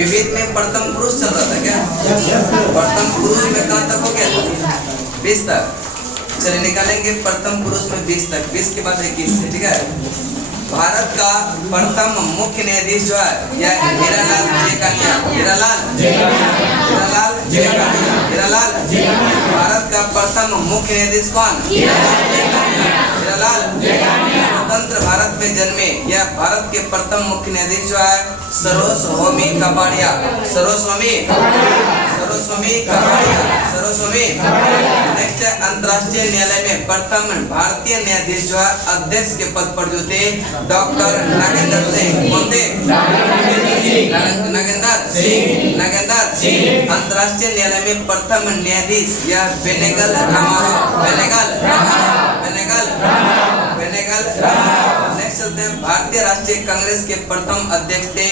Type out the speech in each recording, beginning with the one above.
विविध में प्रथम पुरुष चल रहा था क्या? प्रथम पुरुष में कहाँ तक हो गया? 20 तक। चलिए निकालेंगे प्रथम पुरुष में 20 तक, 20 के बाद 21 से, ठीक है। भारत का प्रथम मुख्य न्यायाधीश जो है यह हीरालाल जेकानिया। हीरालाल भारत का प्रथम मुख्य न्यायाधीश कौन? हीरालाल। स्वतंत्र भारत में जन्मे यह भारत के प्रथम मुख्य न्यायाधीश जो है सर्वस्वामी कपाड़िया। नेक्स्ट है अंतर्राष्ट्रीय न्यायालय में प्रथम भारतीय न्यायाधीश जो है अध्यक्ष के पद पर जो थे डॉक्टर नागेंद्र सिंह। कौन थे? नागेंद्र सिंह। अंतर्राष्ट्रीय न्यायालय में प्रथम न्यायाधीश यह बेनेगल नेक्स्ट चलते हैं भारतीय राष्ट्रीय कांग्रेस के प्रथम अध्यक्ष थे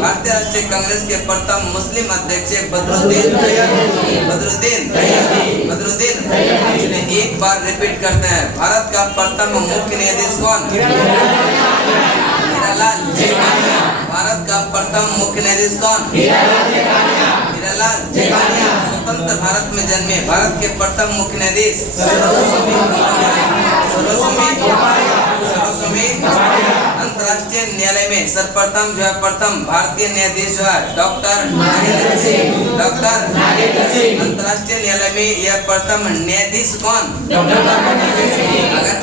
भारतीय राष्ट्रीय कांग्रेस के प्रथम मुस्लिम अध्यक्ष बदरुद्दीन। एक बार रिपीट करते हैं, भारत का प्रथम मुख्य न्यायाधीश कौन? हीरालाल जेकानिया। भारत का प्रथम मुख्य न्यायाधीश कौन? हीरालाल जेकानिया। स्वतंत्र भारत में जन्मे भारत के प्रथम मुख्य न्यायाधीश अंतर्राष्ट्रीय न्यायालय में सर्वप्रथम जो है प्रथम भारतीय न्यायाधीश जो है डॉक्टर नागेंद्र सिंह। अंतर्राष्ट्रीय न्यायालय में यह प्रथम न्यायाधीश कौन? अगर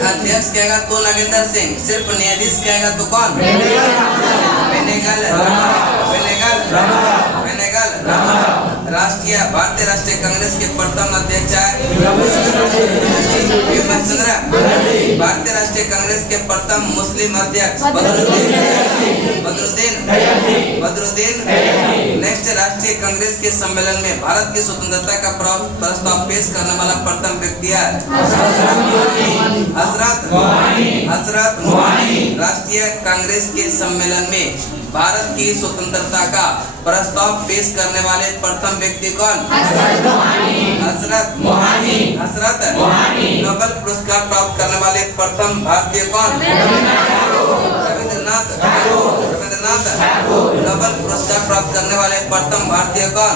अध्यक्ष कहेगा तो नागेंद्र सिंह, सिर्फ न्यायाधीश कहेगा तो कौन? भारतीय राष्ट्रीय कांग्रेस के प्रथम अध्यक्ष है भारतीय राष्ट्रीय कांग्रेस के प्रथम मुस्लिम अध्यक्ष बदरुद्दीन। नेक्स्ट राष्ट्रीय कांग्रेस के सम्मेलन में भारत की स्वतंत्रता का प्रस्ताव पेश करने वाला प्रथम व्यक्ति है हजरत राष्ट्रीय कांग्रेस के सम्मेलन में भारत की स्वतंत्रता का प्रस्ताव पेश करने वाले प्रथम व्यक्ति कौन? हजरत नोबेल पुरस्कार प्राप्त करने वाले प्रथम भारतीय कौन? रविंद्रनाथ नोबेल पुरस्कार प्राप्त करने वाले प्रथम भारतीय कौन?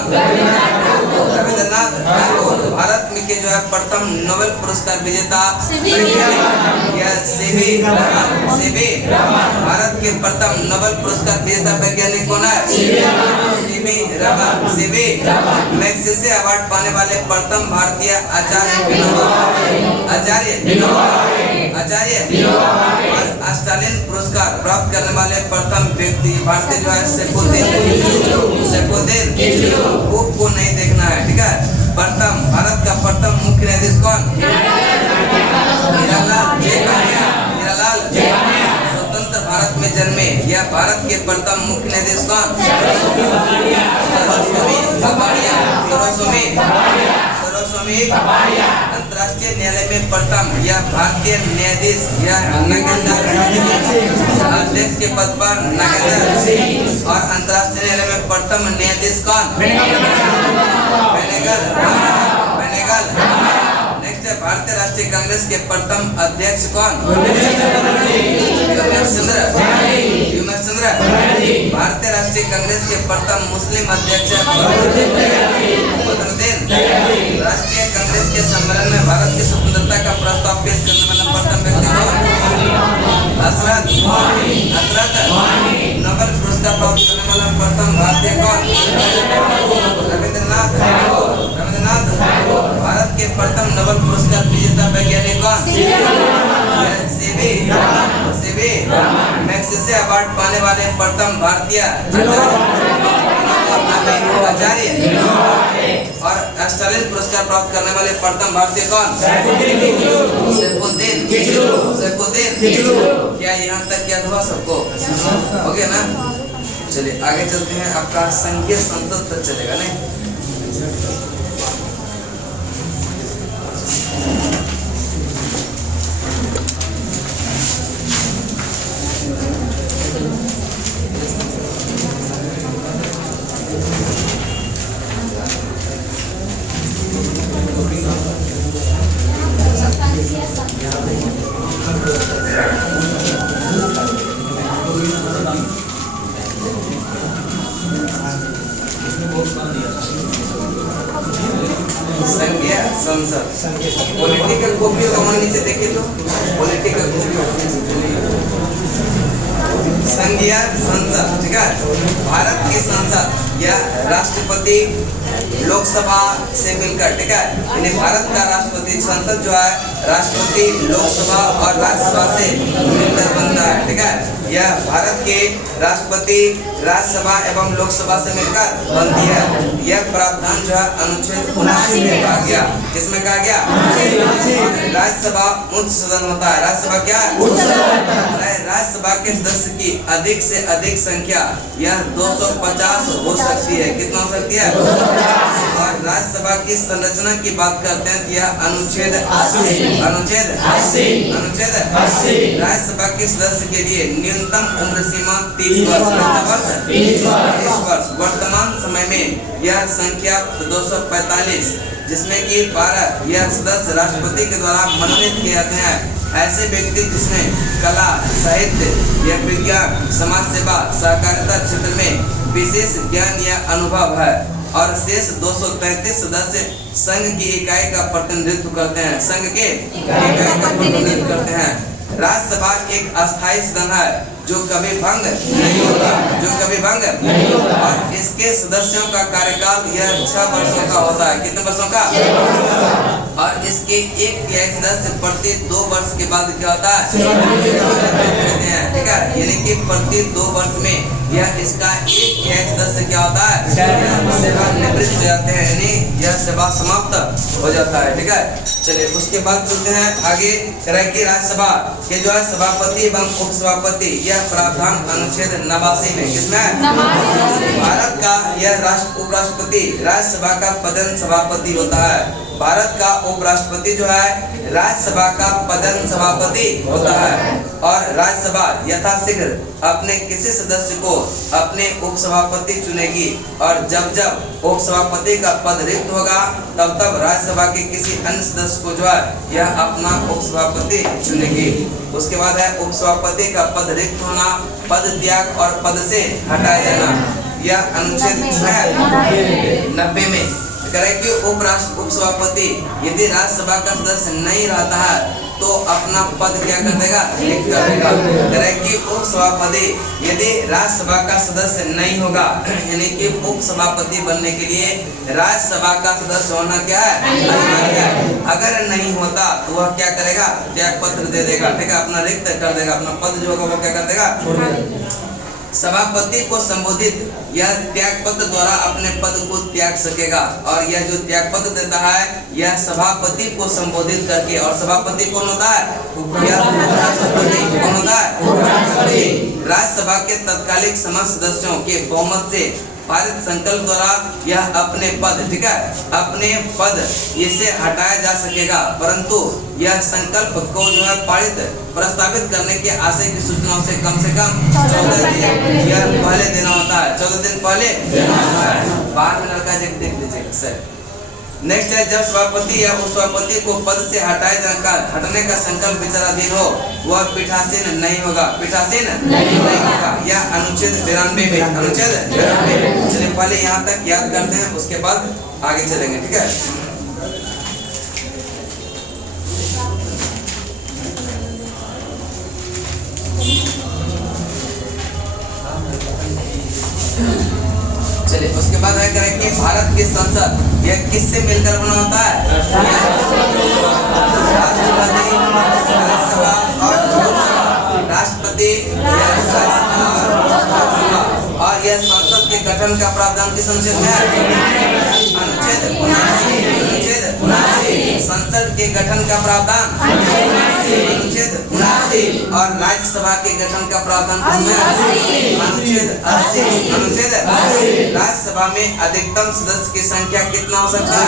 रविंद्रनाथ टैगोर। भारत में के जो है प्रथम नोबेल पुरस्कार विजेता भारत के प्रथम नोबेल पुरस्कार विजेता वैज्ञानिक कौन है? मैग्सेसे अवार्ड पाने वाले प्रथम भारतीय आचार्य और स्टालिन पुरस्कार प्राप्त करने वाले प्रथम व्यक्ति भारतीय जो है सैफुद्दीन को नहीं देखना है, ठीक है। प्रथम भारत का प्रथम मुख्य न्यायाधीश कौन? हीरालाल जेकानिया। स्वतंत्र भारत में जन्मे यह भारत के प्रथम मुख्य न्यायाधीश कौन? सरस्वती कपाड़िया। अंतर्राष्ट्रीय न्यायालय में प्रथम यह भारतीय न्यायाधीश यह अध्यक्ष के पद पर नागेंद्र सिंह। और अंतर्राष्ट्रीय न्यायालय में प्रथम न्यायाधीश कौन? नेक्स्ट है भारतीय राष्ट्रीय कांग्रेस के प्रथम अध्यक्ष कौन? भारतीय राष्ट्रीय कांग्रेस के प्रथम मुस्लिम अध्यक्ष बदरुद्दीन। राष्ट्रीय कांग्रेस के सम्मेलन में भारत की स्वतंत्रता का प्रस्ताव पेश करने वाला प्रथम व्यक्ति कौन? हजरत नोबेल पुरस्कार प्राप्त करने वाला प्रथम भारतीय कौन? रविंद्रनाथ भारत के प्रथम नोबेल पुरस्कार विजेता वैज्ञानिक कौन? मैग्सेसे अवार्ड पाने वाले प्रथम भारतीय आचार्य और स्टालिन पुरस्कार प्राप्त करने वाले प्रथम भारतीय कौन? सैफुद्दीन। क्या यहाँ तक याद हुआ सबको? हो गया ना? चलिए आगे चलते हैं, आपका संघीय संसद तक चलेगा नहीं? संघीय संसद। पॉलिटिकल कॉपी होगा नीचे देखिए तो पॉलिटिकल संघीय संसद, ठीक है। भारत की संसद या राष्ट्रपति लोकसभा से मिलकर, ठीक है, यानी भारत का राष्ट्रपति संसद जो है राष्ट्रपति लोकसभा और राज्यसभा से मिलकर बनता है, ठीक है। यह भारत के राष्ट्रपति राज्यसभा एवं लोकसभा से मिलकर बनती है। यह प्रावधान जो है अनुच्छेद 79 में कहा गया। किसमें कहा गया? राज्यसभा उच्च सदन होता है। राज्यसभा क्या है? राज्यसभा के सदस्य की अधिक से अधिक संख्या यह 250 हो सकती है। कितना हो सकती है? और राज्यसभा की संरचना की बात करते हैं तो यह अनुच्छेद 80 राज्यसभा के सदस्य के लिए न्यूनतम उम्र सीमा 30 वर्ष। वर्तमान समय में यह संख्या 245, जिसमें कि 12 यह सदस्य राष्ट्रपति के द्वारा मनोनीत किए जाते हैं। ऐसे व्यक्ति जिसमें कला, साहित्य या विज्ञान, समाज सेवा, सहकारिता क्षेत्र में विशेष ज्ञान या अनुभव है, और शेष 233 सदस्य संघ की इकाई का प्रतिनिधित्व करते हैं। संघ के इकाई का प्रतिनिधित्व करते हैं। राज्यसभा एक अस्थायी सदन है जो कभी भंग नहीं होता, और इसके सदस्यों का कार्यकाल यह 6 वर्षों का होता है। कितने वर्षों का? और इसके एक तिहाई सदस्य प्रति 2 वर्ष के बाद क्या होता है? ठीक है, यानी कि प्रति 2 वर्ष में यह इसका एक तिहाई सदस्य क्या होता है? सेवानिवृत्त हो जाते हैं, यानी यह सेवा समाप्त हो जाता है। ठीक है, चलिए उसके बाद चलते हैं आगे। कि राज्यसभा के जो है सभापति एवं उपसभापति, यह प्रावधान अनुच्छेद 89 में किसमें? भारत का यह उपराष्ट्रपति राज्यसभा का पदेन सभापति होता है। भारत का उपराष्ट्रपति जो है राज्यसभा का पदेन सभापति होता है, और राज्यसभा यथाशीघ्र अपने किसी सदस्य को अपने उपसभापति चुनेगी, और जब जब उपसभापति का पद रिक्त होगा तब तब राज्यसभा के किसी अन्य सदस्य को जो है यह अपना उपसभापति चुनेगी। उसके बाद है उपसभापति का पद रिक्त होना, पद त्याग और पद से हटाया जाना। यह अनुच्छेद 90 में करें कि उपसभापति यदि राज्यसभा का सदस्य नहीं रहता है तो अपना पद क्या कर देगा? रिक्त कर देगा। करें कि उपसभापति यदि राज्यसभा का सदस्य नहीं होगा, यानी कि उपसभापति बनने के लिए राज्यसभा का सदस्य होना क्या है? अगर नहीं होता तो वह क्या करेगा? त्याग पत्र दे देगा। ठीक है, अपना रिक्त कर देगा, अपना पद जो होगा वो क्या कर देगा? सभापति को संबोधित यह त्याग पत्र द्वारा अपने पद को त्याग सकेगा, और यह जो त्याग पत्र देता है यह सभापति को संबोधित करके। और सभापति कौन होता है? यह उपराष्ट्रपति। कौन होता है? राज्यसभा के तत्कालिक समस्त सदस्यों के बहुमत से पारित संकल्प द्वारा यह अपने पद, ठीक है, अपने पद इसे हटाया जा सकेगा, परंतु यह संकल्प को जो है पारित प्रस्तावित करने के आशय की सूचना से कम 14 दिन यह पहले देना होता है। 14 दिन पहले देना होता है। बाहर में लड़का देख लीजिएगा सर। नेक्स्ट है, जब सभापति या उपसभापति को पद से हटने का संकल्प विचाराधीन हो वह पीठासीन नहीं होगा। पीठासीन नहीं होगा। यह अनुच्छेद 92 में, अनुच्छेद 92। चलिए पहले यहाँ तक याद करते हैं, उसके बाद आगे चलेंगे। ठीक है, चलिए उसके बाद है करें कि भारत की संसद यह किससे मिलकर बना होता है? राष्ट्रपति और यह संसद के गठन का प्रावधान किस अनुच्छेद में है? अनुच्छेद 79। संसद के गठन का प्रावधान अनुच्छेद 79, और राज्यसभा के गठन का प्रावधान अनुच्छेद 80। राज्यसभा में अधिकतम सदस्य की संख्या कितना हो सकता है?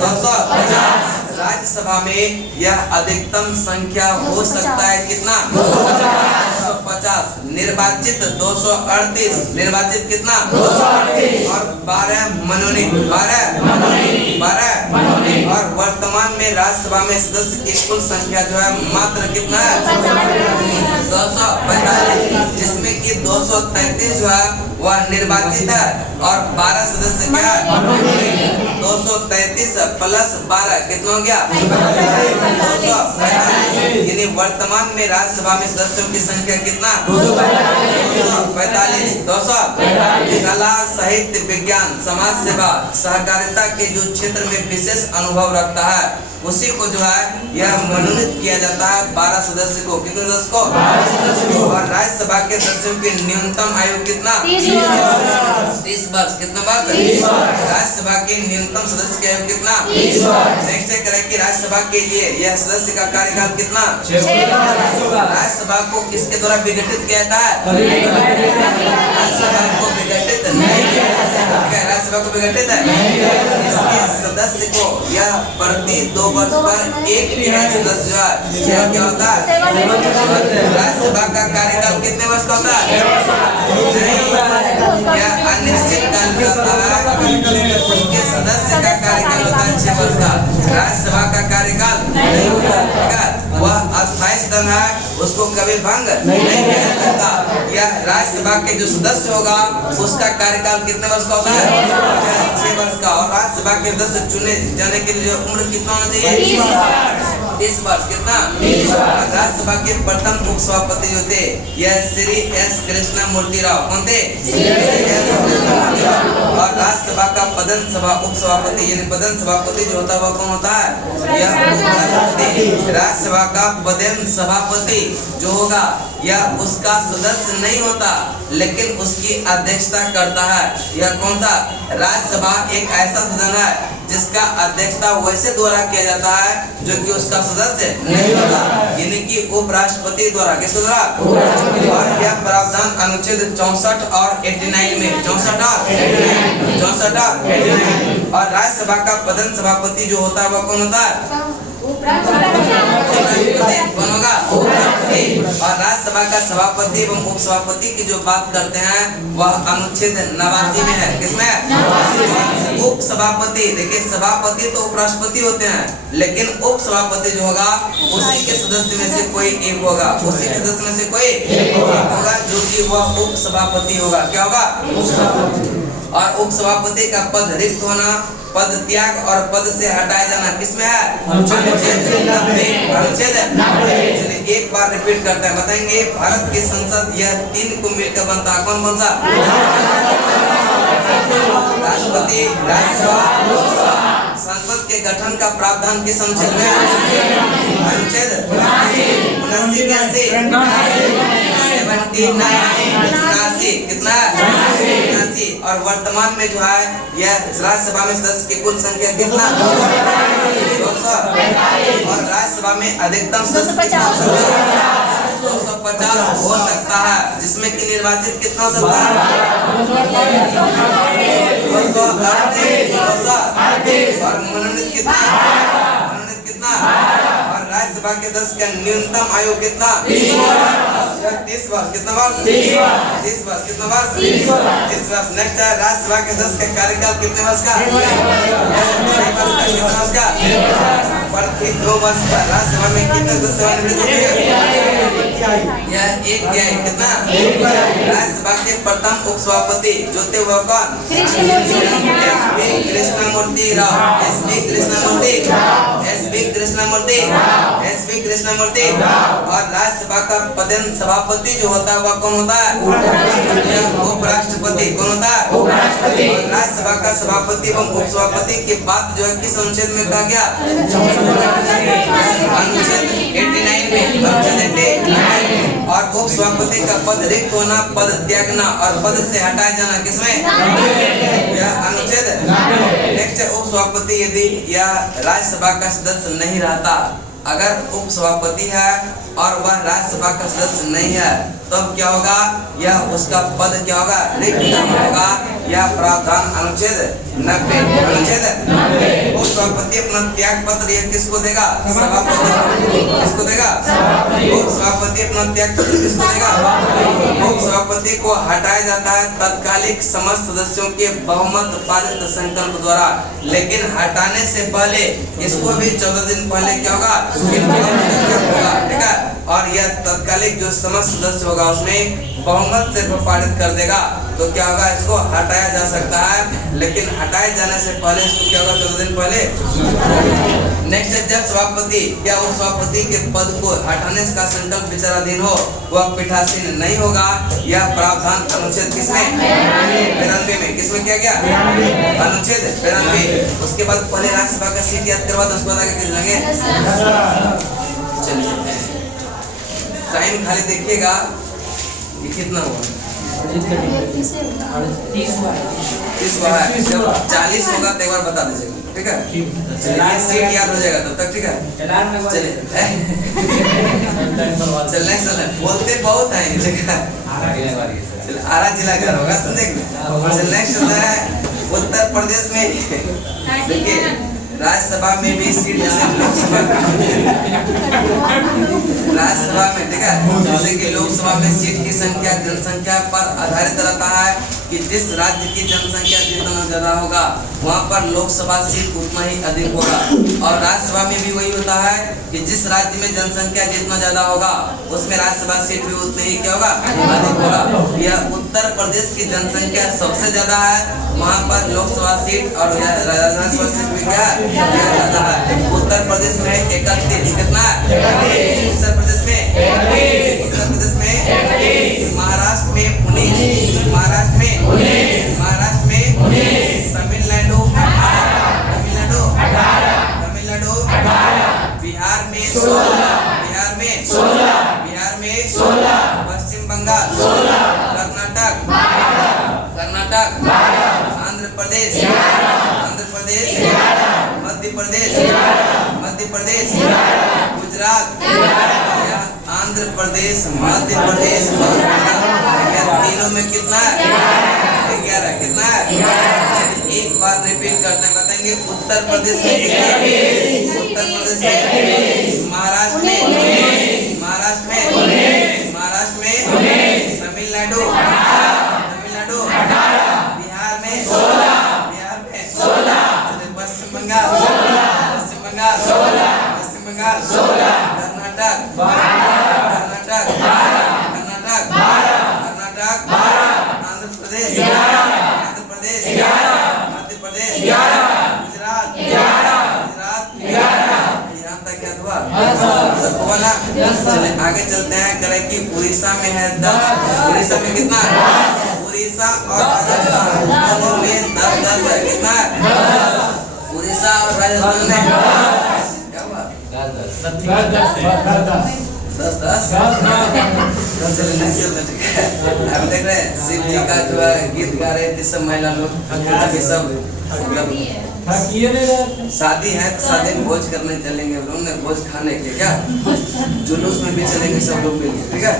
250। राज्यसभा में यह अधिकतम संख्या हो सकता है कितना? 250। निर्वाचित 238। निर्वाचित कितना? 238। और 12 मनोनीत। 12 और वर्तमान में राज्यसभा में सदस्य की कुल संख्या जो है मात्र कितना है 245, जिसमें कि 233 जो है वह निर्वाचित है और 12 सदस्य क्या है 233 प्लस 12 कितना हो गया 245। यानी वर्तमान में राज्यसभा में सदस्यों की संख्या कितना 245। कला, साहित्य, विज्ञान, समाज सेवा, सहकारिता के जो क्षेत्र में विशेष अनुभव रखता है उसी को जो है यह मनोनीत किया जाता है 12 सदस्य को। कितने सदस्य को 12 सदस्य को। और राज्यसभा के सदस्यों की न्यूनतम आयु कितना 30 वर्ष। कितना वर्ष 30 वर्ष। राज्यसभा के न्यूनतम सदस्य की आयु कितना 30 वर्ष। नेक्स्ट करें कि राज्यसभा के लिए यह सदस्य का कार्यकाल कितना 6 वर्ष। राज्यसभा को किसके द्वारा विघटित किया जाता है राज्यसभा को विघटित नहीं किया जाता है। राज्यसभा को विघटित है इसके सदस्य को यह प्रति 2 वर्ष पर एक सदस्य क्या होता है राज्यसभा का कार्यकाल कितने वर्ष का होता है यह अनिश्चित काल का होता है। उसके सदस्य का कार्यकाल होता है 6 वर्ष का। राज्यसभा का कार्यकाल नहीं होता वह अस्थायी सदन है उसको कभी भंग नहीं किया जा सकता। यह राज्यसभा के जो सदस्य होगा उसका कार्यकाल कितने वर्ष का होता है 6 वर्ष का। और राज्यसभा के सदस्य चुने जाने के लिए उम्र कितना होना चाहिए 30 वर्ष। कितना राज्यसभा के प्रथम उपसभापति जो थे यह श्री एस कृष्णा मूर्ति राव कौन थे और राज्यसभा का पदन सभा उपसभापति यानी पदन सभापति जो होता है वह कौन होता है यह उपसभापति। राज्यसभा का पदन सभापति जो होगा यह उसका सदस्य नहीं होता लेकिन उसकी अध्यक्षता करता है। यह कौन सा राज्यसभा एक ऐसा सदन है जिसका अध्यक्षता वैसे द्वारा किया जाता है जो कि उसका सदस्य नहीं होता यानी कि उपराष्ट्रपति द्वारा। किसके द्वारा और यह प्रावधान अनुच्छेद 64 और 89 में 64 और 89 और राज्यसभा का पदन सभापति जो होता है वह कौन होता है कौन होगा और राज्यसभा का सभापति एवं उपसभापति की जो बात करते हैं वह अनुच्छेद 89 में है। किसमें उपसभापति देखिए सभापति तो उपराष्ट्रपति होते हैं लेकिन उपसभापति जो होगा उसी के सदस्य में से कोई एक होगा उसी के सदस्य में से कोई एक होगा जो कि वह उपसभापति होगा। क्या होगा और उपसभापति का पद रिक्त होना पद त्याग और पद से हटाया जाना किसमें है अनुच्छेद 90। एक बार रिपीट करते हैं बताएंगे भारत की संसद यह 3 को मिलकर बनता है कौन कौन सा राष्ट्रपति राज्यसभा लोकसभा। संसद के गठन का प्रावधान किस अनुच्छेद में अनुच्छेद 79 कितना 79 और वर्तमान में जो है यह राज्यसभा में सदस्य की कुल संख्या कितना 200 और राज्यसभा में अधिकतम सदस्य 250 हो सकता है जिसमें कि निर्वाचित कितना हो सकता है 238 और मनोनीत कितना और राज्यसभा के सदस्य का न्यूनतम आयु कितना 30 वर्ष। कितना वर्ष 30 वर्ष। कितना वर्ष 30 वर्ष। नेक्स्ट है राज्यसभा के सदस्य का कार्यकाल कितने वर्ष का कितना वर्ष का प्रति 2 वर्ष का। राज्यसभा में कितने सदस्य यह एक तिहाई कितना राज्यसभा के प्रथम उपसभापति जो थे वह कौन कृष्णमूर्ति राव एस बी कृष्णमूर्ति और राज्यसभा का पदन सभापति जो होता है वह कौन होता है उपराष्ट्रपति। कौन होता है और राज्यसभा का सभापति एवं उपसभापति की बात जो है किस अनुच्छेद में कहा गया अनुच्छेद 89 में और उपसभापति का पद रिक्त होना पद त्यागना और पद से हटाया जाना किसमें अनुच्छेद। नेक्स्ट उपसभापति यदि यह राज्यसभा का सदस्य नहीं रहता अगर उपसभापति है और वह राज्यसभा का सदस्य नहीं है तब क्या होगा, यह उसका पद क्या होगा, रिक्त होगा। यह प्रावधान अनुच्छेद 90 अनुच्छेद 90 वो सभापति अपना त्याग पत्र यह किसको देगा, सभापति किसको देगा, वो सभापति अपना त्याग पत्र किसको देगा, वो सभापति को हटाया जाता है तत्कालिक समस्त सदस्यों के बहुमत पारित संकल्प द्वारा। लेकिन हटाने से पहले इसको भी 14 दिन पहले क्या होगा, ठीक है। और यह तत्कालिक जो समस्त सदस्य होगा उसमें बहुमत से पारित कर देगा तो क्या होगा, इसको हटाया जा सकता है। लेकिन हटाए जाने से पहले इसको क्या होगा, 14 दिन पहले। नेक्स्ट है, जब सभापति या उस सभापति के पद को हटाने का संकल्प विचाराधीन हो वह पीठासीन नहीं होगा। यह प्रावधान अनुच्छेद किसमें, 92 में, किसमें किया गया, अनुच्छेद 92। उसके बाद पहले राज्यसभा का सीट याद करवा दो, उसके बाद आगे चलेंगे। चलिए टाइम खाली देखिएगा ये कितना हुआ, 30 हुआ है। जब 40 होगा तो एक बार बता दीजिएगा, ठीक है। चलिए सीट याद हो जाएगा तब तक, ठीक है। चलिए चलने चलने बोलते बहुत है जगह, आरा जिला का होगा सुन। नेक्स्ट होता है उत्तर प्रदेश में, देखिए राज्यसभा में भी सीट जैसे लोकसभा राज्यसभा में, ठीक है, जैसे कि लोकसभा में सीट की संख्या जनसंख्या पर आधारित रहता है कि जिस राज्य की जनसंख्या जितना ज्यादा होगा वहाँ पर लोकसभा सीट उतना ही अधिक होगा। और राज्यसभा में भी वही होता है कि जिस राज्य में जनसंख्या जितना ज्यादा होगा उसमें राज्यसभा सीट भी उतनी ही क्या होगा, अधिक होगा। यह उत्तर प्रदेश की जनसंख्या सबसे ज्यादा है, वहाँ पर लोकसभा सीट और राज्यसभा सीट भी क्या है, ज्यादा है। उत्तर प्रदेश में 31, कितना है, उत्तर प्रदेश में 31, महाराष्ट्र में 19, महाराष्ट्र में 19, तमिलनाडु 18, बिहार में 16, पश्चिम बंगाल 16, कर्नाटक 12, आंध्र प्रदेश मध्य प्रदेश गुजरात, आंध्र प्रदेश, मध्य प्रदेश, तीनों में कितना है, 11, कितना है। एक बार रिपीट करते हैं, बताएंगे। उत्तर प्रदेश में, महाराष्ट्र में, तमिलनाडु, बिहार में 16, पश्चिम बंगाल, कर्नाटक, आंध्र प्रदेश, मध्य प्रदेश, गुजरात, यहाँ तक क्या हुआ, हुआ ना। चले आगे चलते हैं। करें कि उड़ीसा में है 10, उड़ीसा में कितना, उड़ीसा और राजस्थान दोनों में 10 है, कितना है, उड़ीसा और राजस्थान में 10। हम देख रहे हैं शिव जी का जो है गीत गा रहे थे सब महिला लोग, अभी सब शादी है तो शादी में भोज करने चलेंगे हम लोग, भोज खाने के क्या जुलूस में भी चलेंगे सब लोग मिलकर, ठीक है।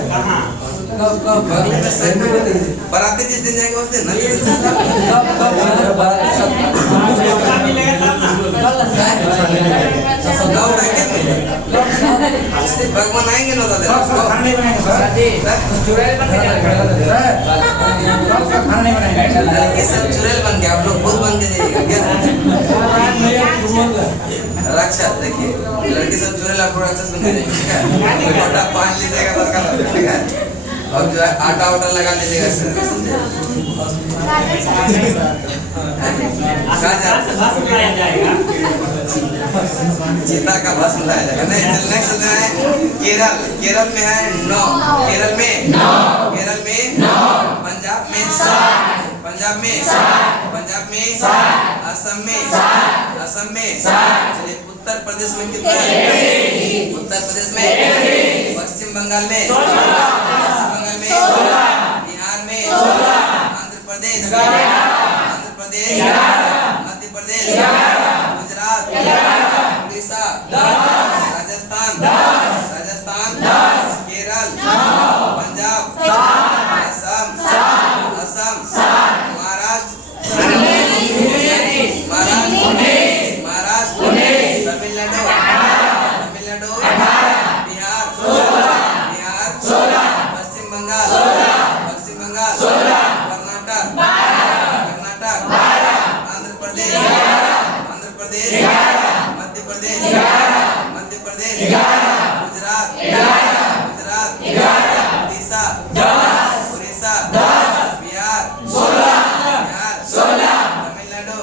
बाराती जिस दिन जाएंगे उस दिन भगवान आएंगे ना लड़के सब चुड़ैल बन के, आप लोग खुद बन के जाइएगा क्या रक्षा। देखिए लड़के सब चुड़ैल, आप राक्षस बन के जाइएगा, पान लीजिएगा, ठीक है। और जो है आटा वाटा लगा लीजिएगा, चीता का भस्म लाया जाएगा। नहीं नेक्स्ट है केरल, केरल में है 9, केरल में 9, पंजाब में 7, असम में चलिए उत्तर प्रदेश में कितना है, उत्तर प्रदेश में, पश्चिम बंगाल में, बिहार में, आंध्र प्रदेश, मध्य प्रदेश, गुजरात, उड़ीसा, राजस्थान, केरल, पंजाब, प्रदेश, मध्य प्रदेश, मध्य प्रदेश, गुजरात, गुजरात, उड़ीसा, उड़ीसा, बिहार, बिहार, तमिलनाडु,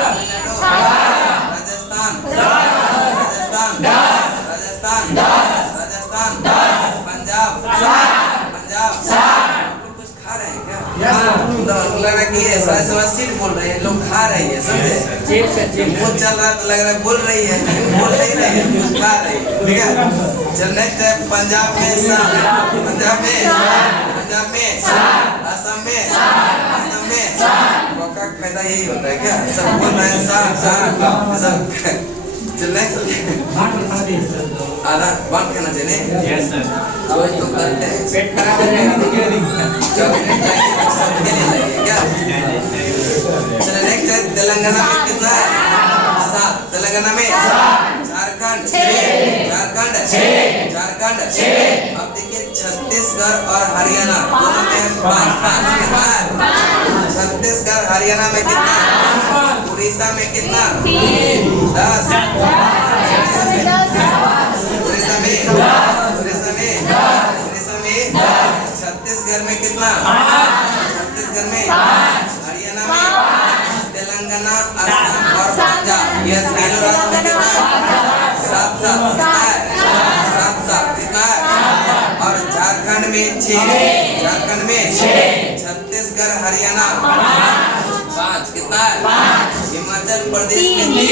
तमिलनाडु, राजस्थान, राजस्थान, राजस्थान, राजस्थान, पंजाब, पंजाब। आप लोग कुछ खा रहे हैं क्या? लग रहा है कि ये सीट बोल रहे हैं, लोग खा रही है, समझे? वो चल रहा तो लग रहा है बोल रही है, बोल नहीं रही है, कुछ खा रही है, ठीक है? चल नेक्स्ट है पंजाब में, पंजाब में, पंजाब में, असम में, असम में, मौका पैदा यही होता है क्या? सब बोल रहे हैं सब। चल नेक्स्ट आधा बंद करना चाहिए। Yes sir. आज तो करते हैं पेट खराब हो जाएगा तो क्या सबके लिए लगे क्या? चलो नेक्स्ट है तेलंगाना में कितना है? 7। तेलंगाना में झारखंड, झारखंड, झारखंड। अब देखिए छत्तीसगढ़ और हरियाणा दोनों में 5-5 कितना है? छत्तीसगढ़ हरियाणा में कितना? उड़ीसा में कितना? 10। उड़ीसा में, उड़ीसा में, उड़ीसा में, छत्तीसगढ़ में कितना? छत्तीसगढ़ में, हरियाणा में, तेलंगाना, असम और पंजाब, ये तीनों राज्य में कितना? 7-7 कितना है? 7-7 कितना है? और झारखंड में 6, झारखंड में 6, छत्तीसगढ़ हरियाणा 5 कितना है? हिमाचल प्रदेश में 3,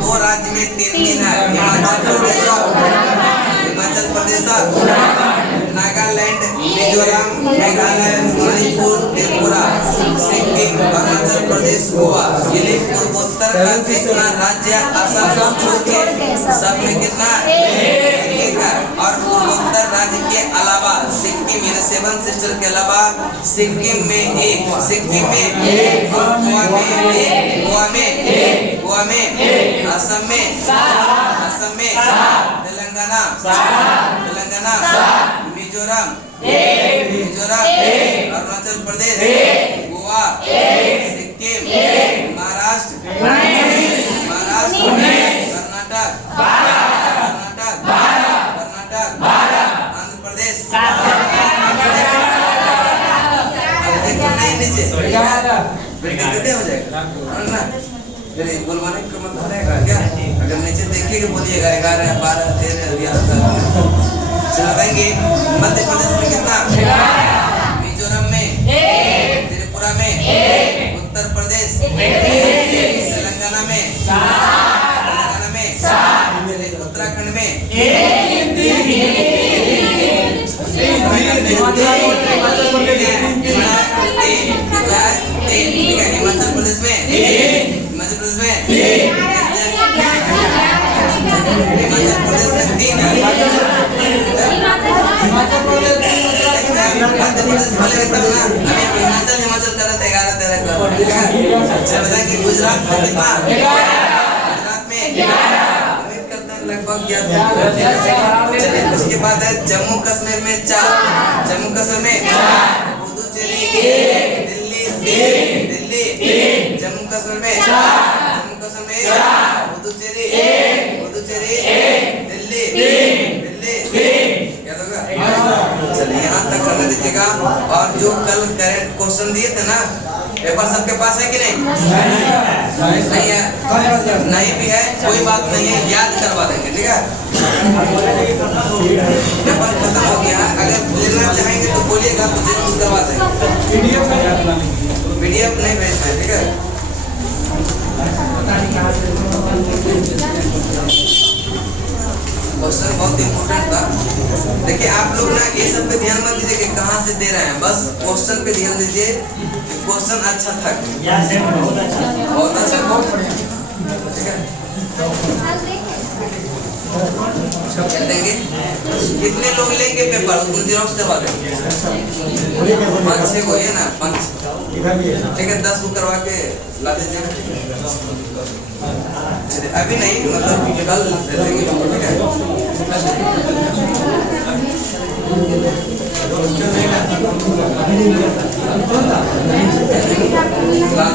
2 राज्य में 3-3 है। हिमाचल प्रदेश, हिमाचल प्रदेश, नागालैंड, मिजोरम, मेघालय, मणिपुर, त्रिपुरा, सिक्किम, अरुणाचल प्रदेश, गोवा। ये पूर्वोत्तर का कितना राज्य असम को छोड़ के सब में कितना एक है? और पूर्वोत्तर राज्य के अलावा सिक्किम यानी 7 सिस्टर के अलावा सिक्किम में 1, सिक्किम में 1, और गोवा में 1, गोवा में 1, गोवा में, असम में, असम में, तेलंगाना, तेलंगाना, मिजोरम, मिजोरम, अरुणाचल प्रदेश, गोवा, सिक्किम, महाराष्ट्र, महाराष्ट्र, कर्नाटक, कर्नाटक, कर्नाटक, आंध्र प्रदेश। नहीं नीचे कितने हो जाएगा ना? मेरे बोलवाने का मतलब रहेगा क्या? अगर नीचे देखिएगा बोलिएगा 11, 12, 13, 11। चलो देंगे मध्य प्रदेश में कितना? मिजोरम में, त्रिपुरा में, उत्तर प्रदेश, तेलंगाना में, तेलंगाना में, उत्तराखंड में, हिमाचल प्रदेश में, हिमाचल प्रदेश में, हिमाचल प्रदेश में 3 है। मध्य प्रदेश बोलेगा तब ना, अभी हिमाचल हिमाचल कर रहे थे 11-13 कर। चल बताएंगे गुजरात में कितना? गुजरात में उम्मीद करते हैं लगभग याद होगा। चलिए उसके बाद है जम्मू कश्मीर में 4, जम्मू कश्मीर में पुदुचेरी, दिल्ली, दिल्ली, जम्मू कश्मीर में, जम्मू कश्मीर में, पुदुचेरी, पुदुचेरी, दिल्ली, दिल्ली, याद होगा? चलिए यहाँ तक करने दीजिएगा। और जो कल करंट क्वेश्चन दिए थे ना, पेपर सबके पास है कि नहीं? नहीं है, नहीं भी है कोई बात नहीं है, याद करवा देंगे, ठीक है? पेपर खत्म हो गया है, अगर लेना चाहेंगे तो बोलिएगा तो जरूर करवा देंगे। PDF नहीं भेजना है, ठीक है? क्वेश्चन बहुत इम्पोर्टेंट था। देखिए आप लोग ना ये सब पे ध्यान मत दीजिए कि कहाँ से दे रहे हैं, बस क्वेश्चन पे ध्यान दीजिए कि क्वेश्चन अच्छा था, बहुत अच्छा, ठीक है? क्या देंगे? कितने लोग लेंगे पेपर? उसको जेरॉक्स करवा देंगे। 5-6 को है ना, 5, ठीक है? 10 को करवा के ला दीजिएगा। अभी नहीं, मतलब कल दे देंगे, ठीक है? लाल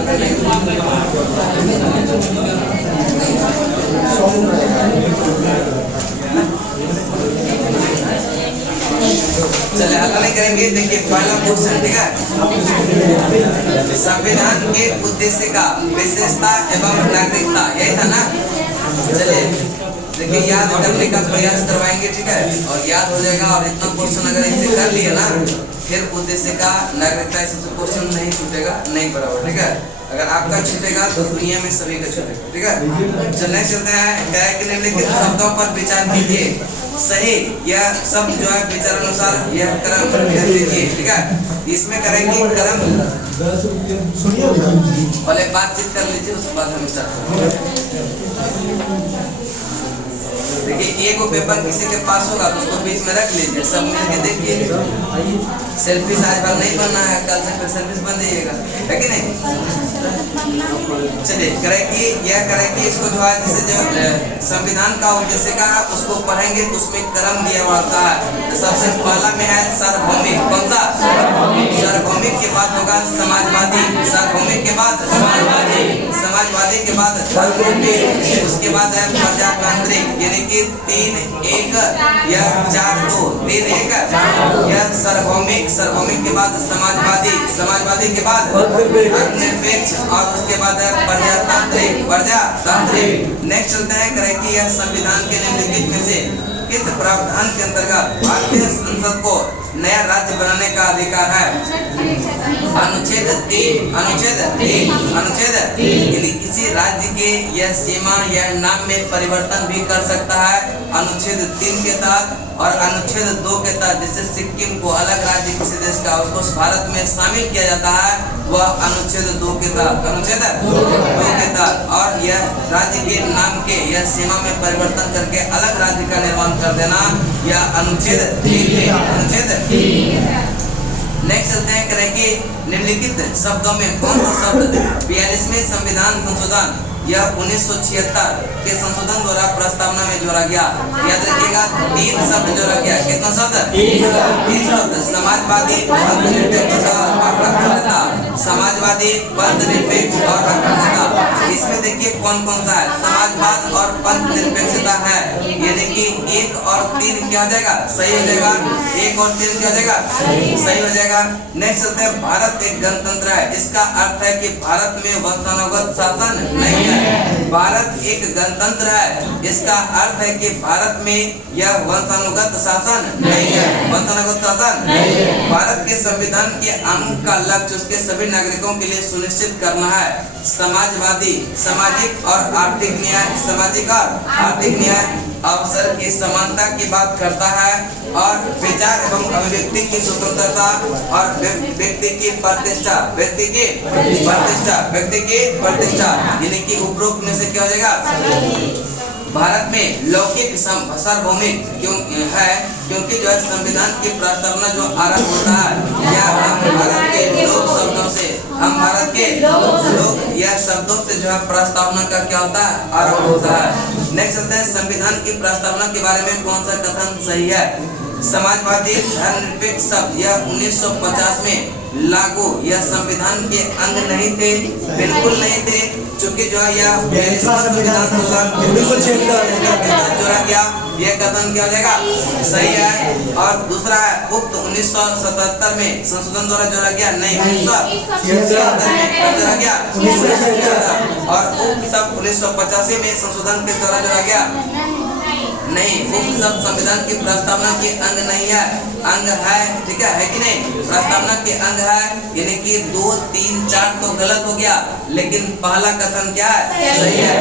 पहला क्वेश्चन, ठीक है। संविधान के उद्देश्य का विशेषता एवं नागरिकता, यही था ना। चलिए देखिए, याद करने का प्रयास करवाएंगे, ठीक है, और याद हो जाएगा। और इतना क्वेश्चन अगर इसे कर लिए ना, फिर उद्देश्य का नागरिकता ऐसे तो क्वेश्चन नहीं छूटेगा, नहीं बराबर, ठीक है। अगर आपका छूटेगा तो दुनिया में सभी का छूटेगा, ठीक है। चलने चलते हैं। निम्नलिखित शब्दों पर विचार कीजिए, सही यह शब्द जो है विचार अनुसार यह क्रम यह लीजिए, ठीक है। इसमें करेंगे क्रम, पहले बातचीत कर लीजिए, उसके बाद हम स्टार्ट करेंगे। देखिए, एक को पेपर किसी के पास होगा तो उसको बीच में रख लीजिए, सब मिलके देखिए। सेल्फी आज बार नहीं बनना है, कल से फिर सेल्फी बन जाइएगा, है कि नहीं। चलिए करेंगे, यह करेंगे इसको जो है, जिसे जो संविधान का उद्देश्य का उसको पढ़ेंगे तो उसमें क्रम दिया होता है। तो सबसे पहला में है सार्वभौमिक, कौन सा? सार्वभौमिक के बाद होगा समाजवादी, सार्वभौमिक के बाद समाजवादी, समाजवादी के बाद धर्मनिरपेक्ष, उसके बाद है प्रजातांत्रिक, यानी कि 3-1 या 4-2, 3-1 यह सार्वभौमिक, सार्वभौमिक के बाद समाजवादी, समाजवादी के बाद धर्मनिरपेक्ष, और उसके बाद है प्रजातांत्रिक, प्रजातांत्रिक। नेक्स्ट चलते हैं, करें कि यह संविधान के निम्नलिखित में से किस प्रावधान के अंतर्गत भारतीय संसद को नया राज्य बनाने का अधिकार है? अनुच्छेद 3, अनुच्छेद 3, अनुच्छेद 3, यानी किसी राज्य के यह सीमा या नाम में परिवर्तन भी कर सकता है अनुच्छेद 3 के तहत, और अनुच्छेद 2 के तहत, जिससे सिक्किम को अलग राज्य किसी देश का उसको भारत में शामिल किया जाता है, वह अनुच्छेद 2 के तहत, अनुच्छेद 2 के तहत। और यह राज्य के नाम के यह सीमा में परिवर्तन करके अलग राज्य का निर्माण कर देना, यह अनुच्छेद 3 में, अनुच्छेद 3। नेक्स्ट चलते हैं, करेंगे निम्नलिखित शब्दों में कौन सा शब्द 42वें संविधान संशोधन यह 1976 के संशोधन द्वारा प्रस्तावना में जोड़ा गया? याद रखिएगा, 3 शब्द जोड़ा गया। कितना शब्द? 3 शब्द। समाजवादी, पंथनिरपेक्ष और अखंडता, समाजवादी, पंथनिरपेक्ष और अखंडता। इसमें देखिए कौन कौन सा है? समाजवाद और पंथनिरपेक्षता है, यानी कि 1 और 3 क्या हो जाएगा? सही हो जाएगा। 1 और 3 क्या हो जाएगा? सही हो जाएगा। नेक्स्ट चलते हैं, भारत एक गणतंत्र है, इसका अर्थ है कि भारत में वंशानुगत शासन नहीं है। भारत एक गणतंत्र है, इसका अर्थ है कि भारत में यह वंशानुगत शासन नहीं है, वंशानुगत शासन नहीं है। भारत के संविधान के अंग का लक्ष्य उसके सभी नागरिकों के लिए सुनिश्चित करना है समाजवादी, सामाजिक और आर्थिक न्याय, सामाजिक और आर्थिक न्याय, अवसर की समानता की बात करता है, और विचार एवं अभिव्यक्ति की स्वतंत्रता, और व्यक्ति की प्रतिष्ठा, व्यक्ति की प्रतिष्ठा, व्यक्ति की प्रतिष्ठा, यानी कि उपरोक्त में से क्या हो जाएगा? भारत में लौकिक सार्वभौमिक क्यों है? क्योंकि जो है संविधान की प्रस्तावना जो आरंभ होता है यह हम भारत के लोक शब्दों से, हम भारत के लोक यह शब्दों से जो है प्रस्तावना का क्या होता है? आरंभ होता है। नेक्स्ट चलते हैं, संविधान की प्रस्तावना के बारे में कौन सा कथन सही है? समाजवादी, धर्मनिरपेक्ष शब्द यह 1950 में लागू, यह संविधान के अंग नहीं थे, बिल्कुल नहीं थे, चूंकि जो है यह संविधान जोड़ा गया, यह कथन क्या हो जाएगा? सही है। और दूसरा है, उक्त 1977 में संशोधन द्वारा जोड़ा गया, नहीं 1977 में जोड़ा गया, और उक्त सब 1985 में संशोधन के द्वारा जोड़ा गया, नहीं। उक्त सब संविधान की प्रस्तावना के अंग नहीं है, अंग है, ठीक है कि नहीं? प्रस्तावना के अंग है, यानी कि 2, 3, 4 तो गलत हो गया, लेकिन पहला कथन क्या है? सही है।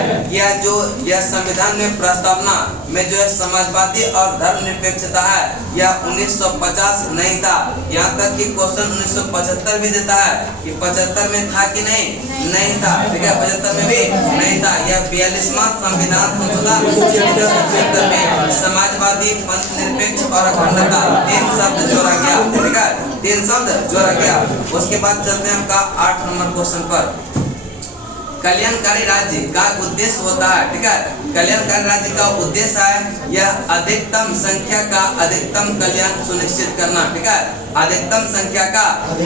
यह संविधान में प्रस्तावना में जो है समाजवादी और धर्मनिरपेक्षता है, यह 1950 नहीं था। यहाँ तक कि क्वेश्चन 1975 भी देता है कि 75 में था कि नहीं? नहीं था, ठीक है, 75 में भी नहीं था। यह 42वां संविधान संशोधन में समाजवादी, पंथनिरपेक्ष और अखंडता 3 शब्द जोड़ा गया, ठीक है, 3 शब्द जोड़ा गया। उसके बाद चलते हैं आपका 8 नंबर क्वेश्चन पर। कल्याणकारी राज्य का उद्देश्य होता है, ठीक है, कल्याणकारी राज्य का उद्देश्य है यह अधिकतम संख्या का अधिकतम कल्याण सुनिश्चित करना, ठीक है, अधिकतम संख्या का